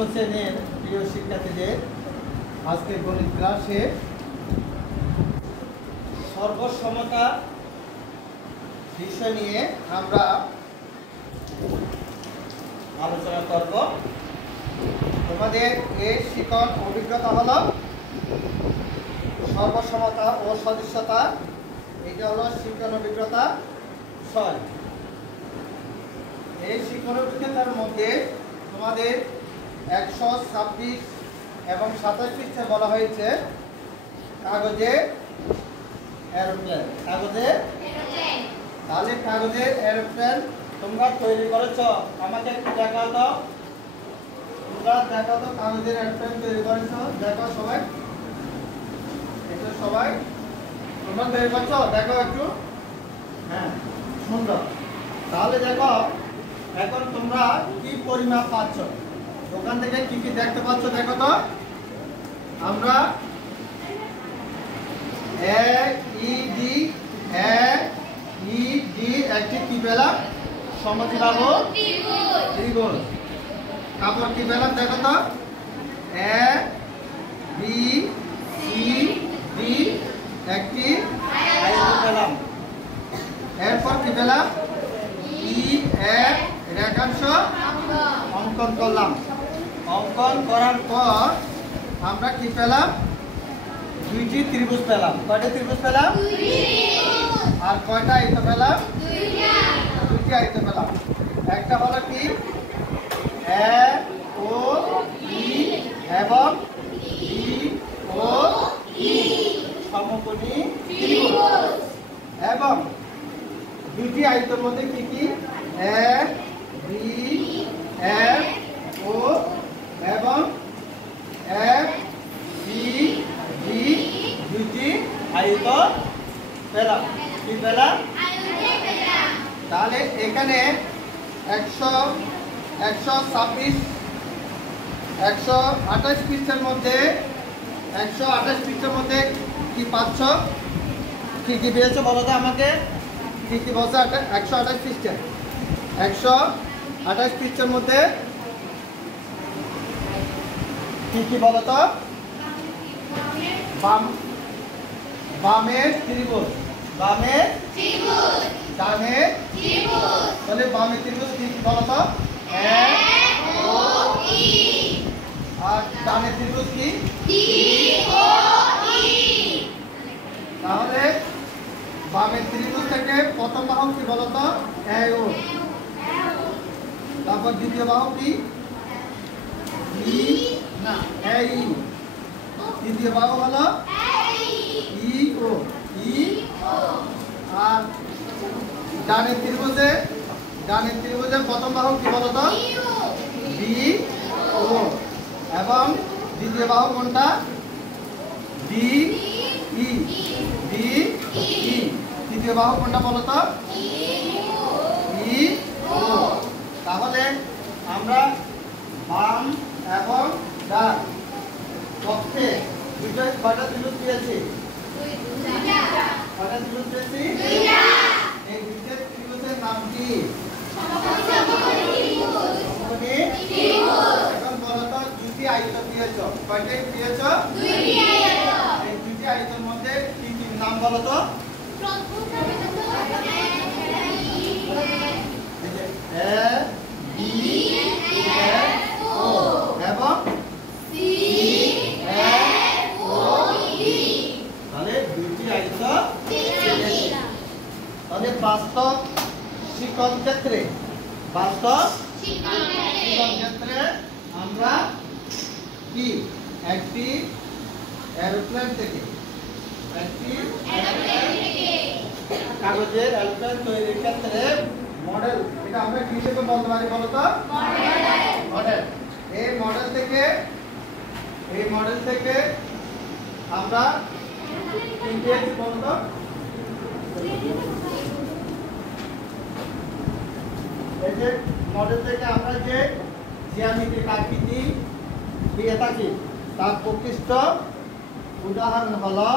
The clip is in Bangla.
পঞ্চম শ্রেণীর প্রিয় শিক্ষার্থীদের আজকে গণিত ক্লাসে সর্বসমতা বিষয় নিয়ে আমরা আলোচনা করব। তোমাদের এই শিখন অভিজ্ঞতা হলো সর্বসমতা ও সদস্যতা। এটা হলো শিক্ষণ অভিজ্ঞতা 6। এই শিক্ষণ অভিজ্ঞতার মধ্যে তোমাদের 126 এবং 27 পৃষ্ঠা বলা হয়েছে কাগজে এরোপ্লেন। তাহলে কাগজের এরোপ্লেন তোমরা তৈরি করেছো, আমাকে একটু দেখাও তো। তোমরা দেখাও তো কাগজের এরোপ্লেন তৈরি করেছো, দেখো সবাই, একটু সবাই তোমরা তৈরি করছো, দেখো একটু। হ্যাঁ, সুন্দর। তাহলে দেখো এখন তোমরা কি পরিমাপ পাচ্ছ, ওখান থেকে কি কি দেখতে পাচ্ছ দেখো তো। আমরা ED একটি কি পেলাম? সমদ্বিবাহু ত্রিভুজ। তারপর কি পেলাম দেখো তো, ABCD একটি আয়তন পেলাম। এরপর কি পেলাম? EF রেখাংশ অঙ্কন করলাম। অঙ্কন করার পর আমরা কি পেলাম? দুইটি ত্রিভুজ পেলাম। কয়টা ত্রিভুজ পেলাম? আর কয়টা আয়ত পেলাম? দুইটি আয়ত পেলাম। একটা হলো কি AOE এবং DOE সমকোণী ত্রিভুজ। এবং দুইটি আয়তের মধ্যে কি কি? FO এবং FCD দুইটি আয়ত পেলাম। কি পেলাম? তাহলে এখানে 126 128 পৃষ্ঠার মধ্যে 128 পৃষ্ঠার মধ্যে কি পাচ্ছ? কি কি পেয়েছো বলো তো আমাকে। কি কি বলছো? 128 পৃষ্ঠা 128 পৃষ্ঠার মধ্যে কি কি বলো তো? বামের ত্রিভুজ, বামের ত্রিভুজ, ডানের ত্রিভুজ। তাহলে বামের ত্রিভুজ কি বলো তো? AOE। আর ডানের ত্রিভুজ কি? DOE। তাহলে বামের ত্রিভুজ থেকে প্রথম বাহু কি বলো তো? AO। তারপর দ্বিতীয় বাহু কি? AE। তৃতীয় বাহু হলো EO। আর ডানের ত্রিভুজে প্রথম বাহু কি বলো তো? DO। এবং দ্বিতীয় বাহু কোনটা? DE। তৃতীয় বাহু কোনটা বলো তো? EO। তাহলে আমরা বাম এবং ডান পক্ষে কয়টা ত্রিভুজ পেয়েছি? কয়টা ত্রিভুজ পেয়েছি? এই দুইটা ত্রিভুজের নাম কি? সমকোণী ত্রিভুজ। এখন বলো তো দুটি আয়ত পেয়েছো, কয়টা পেয়েছো? দুটি আয়ত। এই দুটি আয়তের মধ্যে কি কি নাম বলো তো? ABO এবং CFOD। তাহলে দুটি আয়ত। তাহলে বাস্তব শিক্ষণ ক্ষেত্রে আমরা কি একটি এরোপ্লেন থেকে কাগজের এরোপ্লেন তৈরির ক্ষেত্রে মডেল, এটা আমরা কি হিসেবে বলতে পারি বলো তো? মডেল। এই মডেল থেকে আমরা কি পেয়েছি বলো তো? এই যে মডেল থেকে আমরা যে জ্যামিতিক আকৃতি পেয়ে থাকি তার প্রকৃষ্ট উদাহরণ হলো